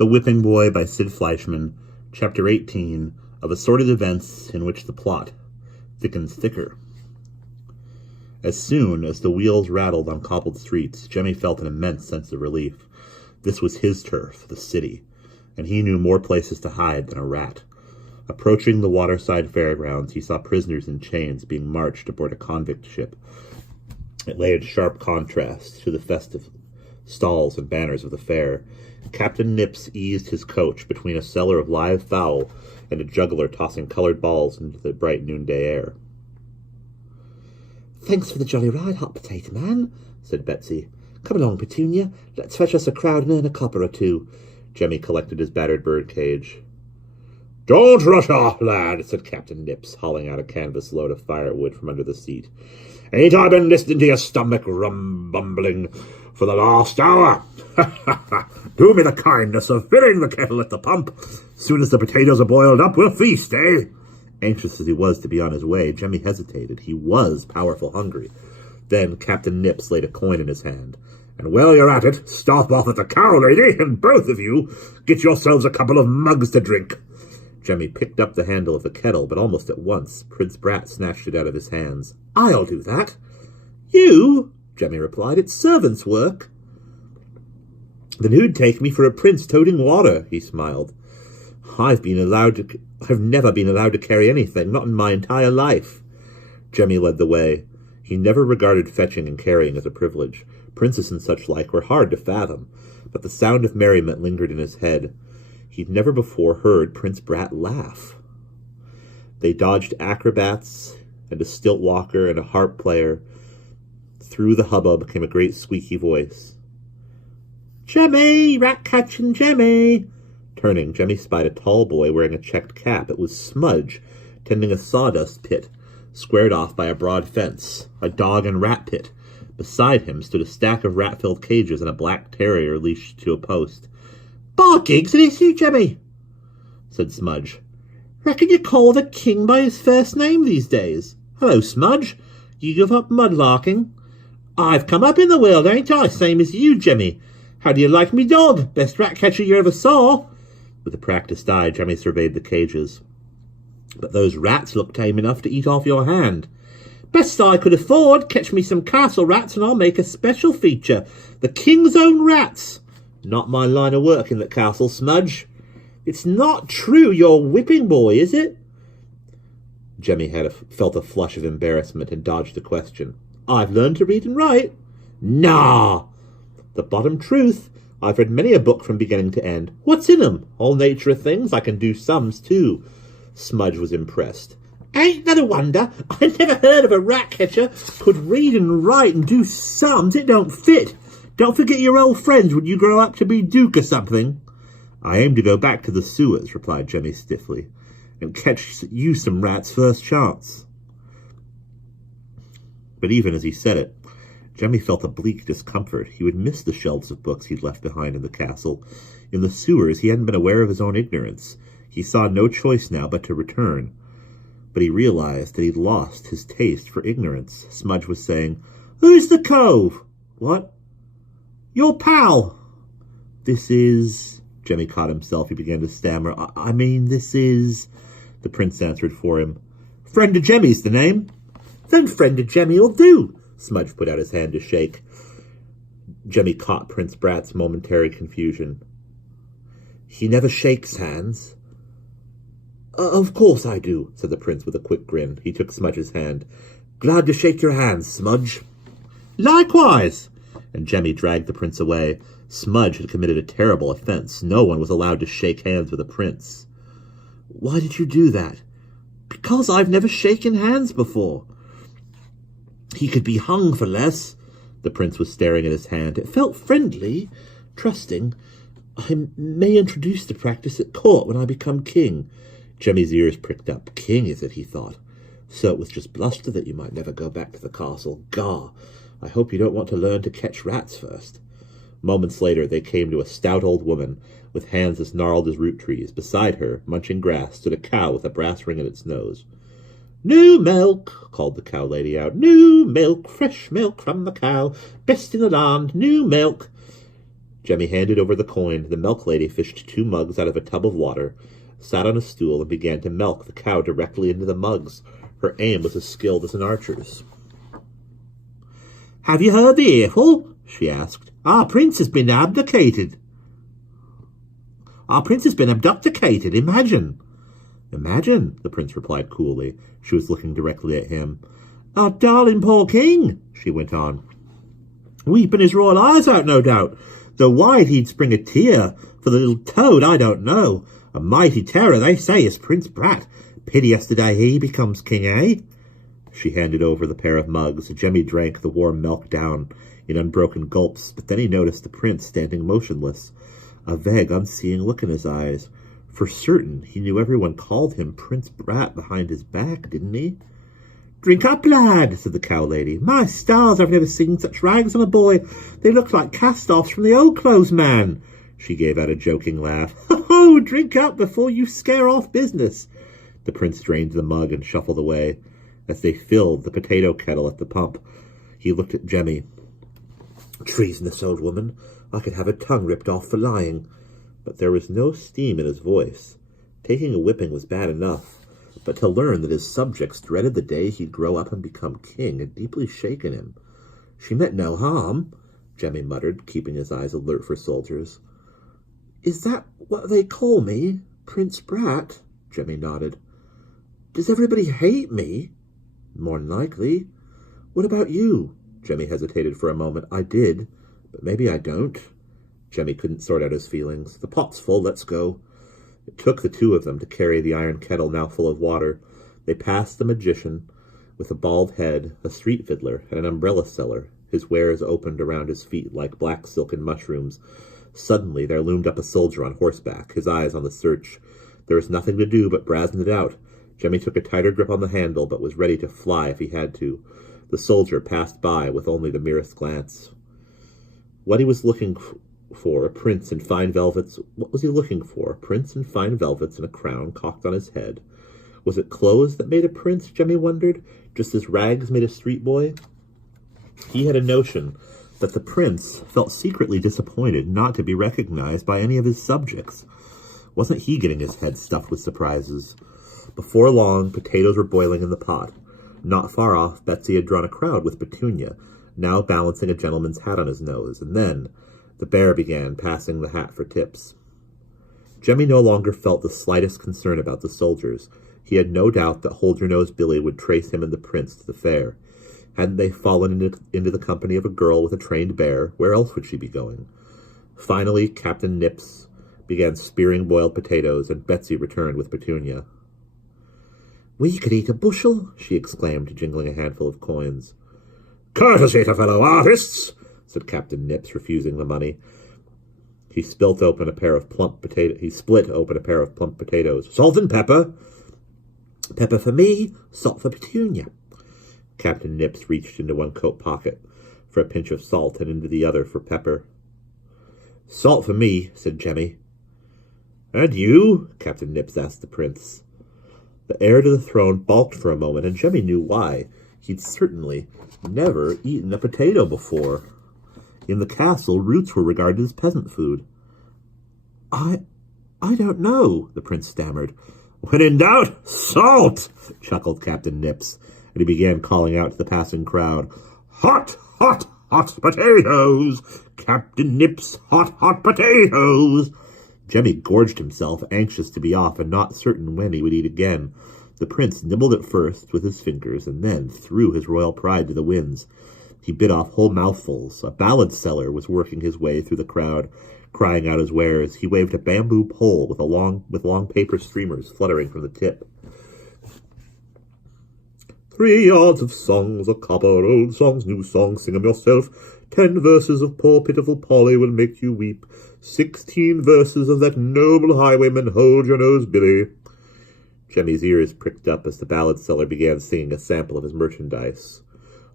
The Whipping Boy by Sid Fleischman, Chapter 18 of Assorted Events in which the plot thickens thicker. As soon as the wheels rattled on cobbled streets, Jemmy felt an immense sense of relief. This was his turf, the city, and he knew more places to hide than a rat. Approaching the waterside fairgrounds, he saw prisoners in chains being marched aboard a convict ship. It lay in sharp contrast to the festive stalls and banners of the fair. Captain Nips eased his coach between a cellar of live fowl and a juggler tossing colored balls into the bright noonday air. "Thanks for the jolly ride, hot potato man," said Betsy. "Come along, Petunia. Let's fetch us a crowd and earn a copper or two." Jemmy collected his battered bird cage. "Don't rush off, lad," said Captain Nips, hauling out a canvas load of firewood from under the seat. "Ain't I been listening to your stomach rumbling for the last hour? Do me the kindness of filling the kettle at the pump. Soon as the potatoes are boiled up, we'll feast, eh?" Anxious as he was to be on his way, Jemmy hesitated. He was powerful hungry. Then Captain Nips laid a coin in his hand. "And while you're at it, stop off at the cow lady, and both of you get yourselves a couple of mugs to drink." Jemmy picked up the handle of the kettle, but almost at once Prince Brat snatched it out of his hands. "I'll do that." "You?" Jemmy replied. "It's servant's work." "Then who'd take me for a prince toting water?" he smiled. I've never been allowed to carry anything, not in my entire life." Jemmy led the way. He never regarded fetching and carrying as a privilege. Princes and such like were hard to fathom, but the sound of merriment lingered in his head. He'd never before heard Prince Brat laugh. They dodged acrobats and a stilt walker and a harp player. Through the hubbub came a great squeaky voice. "Jemmy! Rat-catching Jemmy!" Turning, Jemmy spied a tall boy wearing a checked cap. It was Smudge, tending a sawdust pit, squared off by a broad fence, a dog and rat pit. Beside him stood a stack of rat-filled cages and a black terrier leashed to a post. "By gigs, it is you, Jemmy," said Smudge. "Reckon you call the king by his first name these days. Hello, Smudge. You give up mudlarking? I've come up in the world, ain't I? Same as you, Jemmy. How do you like me dog? Best rat-catcher you ever saw." With a practiced eye, Jemmy surveyed the cages. "But those rats look tame enough to eat off your hand." "Best I could afford. Catch me some castle rats and I'll make a special feature. The king's own rats." "Not my line of work in the castle, Smudge." "It's not true you're Whipping Boy, is it?" Jemmy felt a flush of embarrassment and dodged the question. "I've learned to read and write." "Nah!" "The bottom truth. I've read many a book from beginning to end." "What's in 'em?" "All nature of things. I can do sums, too." Smudge was impressed. "Ain't that a wonder? I never heard of a rat-catcher could read and write and do sums. It don't fit. Don't forget your old friends when you grow up to be Duke or something." "I aim to go back to the sewers," replied Jemmy stiffly, "and catch you some rats first chance." But even as he said it, Jemmy felt a bleak discomfort. He would miss the shelves of books he'd left behind in the castle. In the sewers, he hadn't been aware of his own ignorance. He saw no choice now but to return. But he realized that he'd lost his taste for ignorance. Smudge was saying, "Who's the cove?" "What?" "Your pal." "This is—" Jemmy caught himself. He began to stammer. I mean, this is—" The prince answered for him. "Friend of Jemmy's the name." "Then Friend of Jemmy'll do." Smudge put out his hand to shake. Jemmy caught Prince Brat's momentary confusion. "He never shakes hands." Of course I do," said the prince with a quick grin. He took Smudge's hand. "Glad to shake your hands, Smudge." "Likewise." And Jemmy dragged the prince away. Smudge had committed a terrible offense. No one was allowed to shake hands with a prince. "Why did you do that?" "Because I've never shaken hands before." "He could be hung for less." The prince was staring at his hand. It felt friendly, trusting. "I may introduce the practice at court when I become king." Jemmy's ears pricked up. "King, is it?" he thought. "So it was just bluster that you might never go back to the castle. Gah! I hope you don't want to learn to catch rats first." Moments later, they came to a stout old woman with hands as gnarled as root trees. Beside her, munching grass, stood a cow with a brass ring in its nose. "New milk," called the cow lady out. "New milk, fresh milk from the cow. Best in the land, new milk." Jemmy handed over the coin. The milk lady fished 2 mugs out of a tub of water, sat on a stool, and began to milk the cow directly into the mugs. Her aim was as skilled as an archer's. "Have you heard the earful?" she asked. Our prince has been abdicated. Imagine." "Imagine," the prince replied coolly. She was looking directly at him. "Our darling poor king," she went on, "weeping his royal eyes out, no doubt. Though why'd he'd spring a tear for the little toad, I don't know. A mighty terror, they say, is Prince Brat. Pity yesterday he becomes king, eh?" She handed over the pair of mugs. Jemmy drank the warm milk down in unbroken gulps, but then he noticed the prince standing motionless, a vague, unseeing look in his eyes. For certain, he knew everyone called him Prince Brat behind his back, didn't he? "Drink up, lad," said the cow lady. "My stars, I've never seen such rags on a boy. They look like cast-offs from the old clothes man." She gave out a joking laugh. "Ho, drink up before you scare off business." The prince drained the mug and shuffled away. As they filled the potato kettle at the pump, he looked at Jemmy. "Treasonous old woman. I could have her tongue ripped off for lying." But there was no steam in his voice. Taking a whipping was bad enough, but to learn that his subjects dreaded the day he'd grow up and become king had deeply shaken him. "She meant no harm," Jemmy muttered, keeping his eyes alert for soldiers. "Is that what they call me, Prince Brat?" Jemmy nodded. "Does everybody hate me?" "More'n likely. What about you?" Jemmy hesitated for a moment. "I did, but maybe I don't." Jemmy couldn't sort out his feelings. "The pot's full, let's go." It took the 2 of them to carry the iron kettle now full of water. They passed the magician with a bald head, a street fiddler, and an umbrella seller. His wares opened around his feet like black silken mushrooms. Suddenly there loomed up a soldier on horseback, his eyes on the search. There was nothing to do but brazen it out. Jemmy took a tighter grip on the handle, but was ready to fly if he had to. The soldier passed by with only the merest glance. What he was looking for, a prince in fine velvets. What was he looking for? A prince in fine velvets and a crown cocked on his head. Was it clothes that made a prince, Jemmy wondered, just as rags made a street boy? He had a notion that the prince felt secretly disappointed not to be recognized by any of his subjects. Wasn't he getting his head stuffed with surprises? Before long, potatoes were boiling in the pot. Not far off, Betsy had drawn a crowd with Petunia, now balancing a gentleman's hat on his nose, and then the bear began passing the hat for tips. Jemmy no longer felt the slightest concern about the soldiers. He had no doubt that Hold-Your-Nose Billy would trace him and the prince to the fair. Hadn't they fallen into the company of a girl with a trained bear? Where else would she be going? Finally, Captain Nips began spearing boiled potatoes, and Betsy returned with Petunia. "We could eat a bushel," she exclaimed, jingling a handful of coins. "Courtesy to fellow artists," said Captain Nips, refusing the money. He split open a pair of plump potatoes. "Salt and pepper." "Pepper for me, salt for Petunia." Captain Nips reached into one coat pocket for a pinch of salt and into the other for pepper. "Salt for me," said Jemmy. "And you?" Captain Nips asked the prince. The heir to the throne balked for a moment, and Jemmy knew why. He'd certainly never eaten a potato before. In the castle, roots were regarded as peasant food. I don't know," the prince stammered. "When in doubt, salt!" chuckled Captain Nips, and he began calling out to the passing crowd, "Hot, hot, hot potatoes! Captain Nips, hot, hot potatoes!" Jemmy gorged himself, anxious to be off and not certain when he would eat again. The prince nibbled at first with his fingers and then threw his royal pride to the winds. He bit off whole mouthfuls. A ballad seller was working his way through the crowd, crying out his wares. He waved a bamboo pole with long paper streamers fluttering from the tip. 3 yards of songs, a copper, old songs, new songs, sing 'em yourself. 10 verses of poor pitiful Polly will make you weep. 16 verses of that noble highwayman, Hold-Your-Nose Billy. Jemmy's ears pricked up as the ballad seller began singing a sample of his merchandise.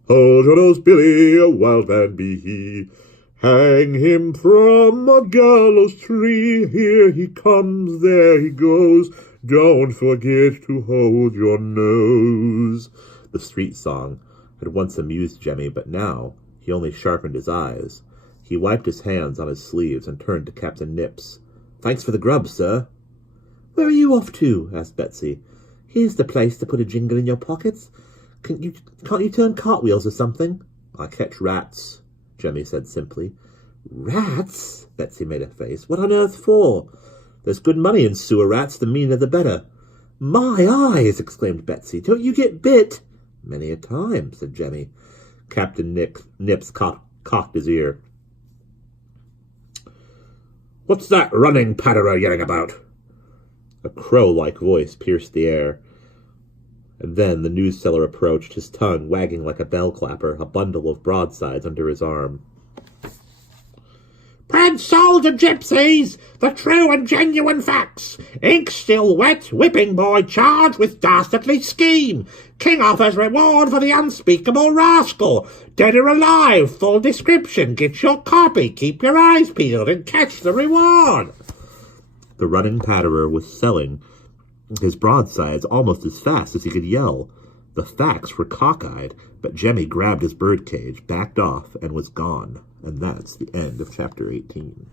Hold-Your-Nose Billy, a wild man be he. Hang him from a gallows tree. Here he comes, there he goes. Don't forget to hold your nose. The street song had once amused Jemmy, but now he only sharpened his eyes. He wiped his hands on his sleeves and turned to Captain Nips. "Thanks for the grub, sir." "Where are you off to?" asked Betsy. "Here's the place to put a jingle in your pockets. Can't you turn cartwheels or something?" "I catch rats," Jemmy said simply. "Rats?" Betsy made a face. "What on earth for?" "There's good money in sewer rats. The meaner the better." "My eyes!" exclaimed Betsy. "Don't you get bit?" "Many a time," said Jemmy. Captain Nips cocked his ear. "What's that running patterer yelling about?" A crow-like voice pierced the air. And then the news seller approached, his tongue wagging like a bell clapper, a bundle of broadsides under his arm. "Prince sold to gypsies! The true and genuine facts! Ink still wet, whipping boy charged with dastardly scheme! King offers reward for the unspeakable rascal! Dead or alive, full description, get your copy, keep your eyes peeled, and catch the reward!" The running patterer was selling his broadsides almost as fast as he could yell. The facts were cockeyed, but Jemmy grabbed his birdcage, backed off, and was gone. And that's the end of chapter 18.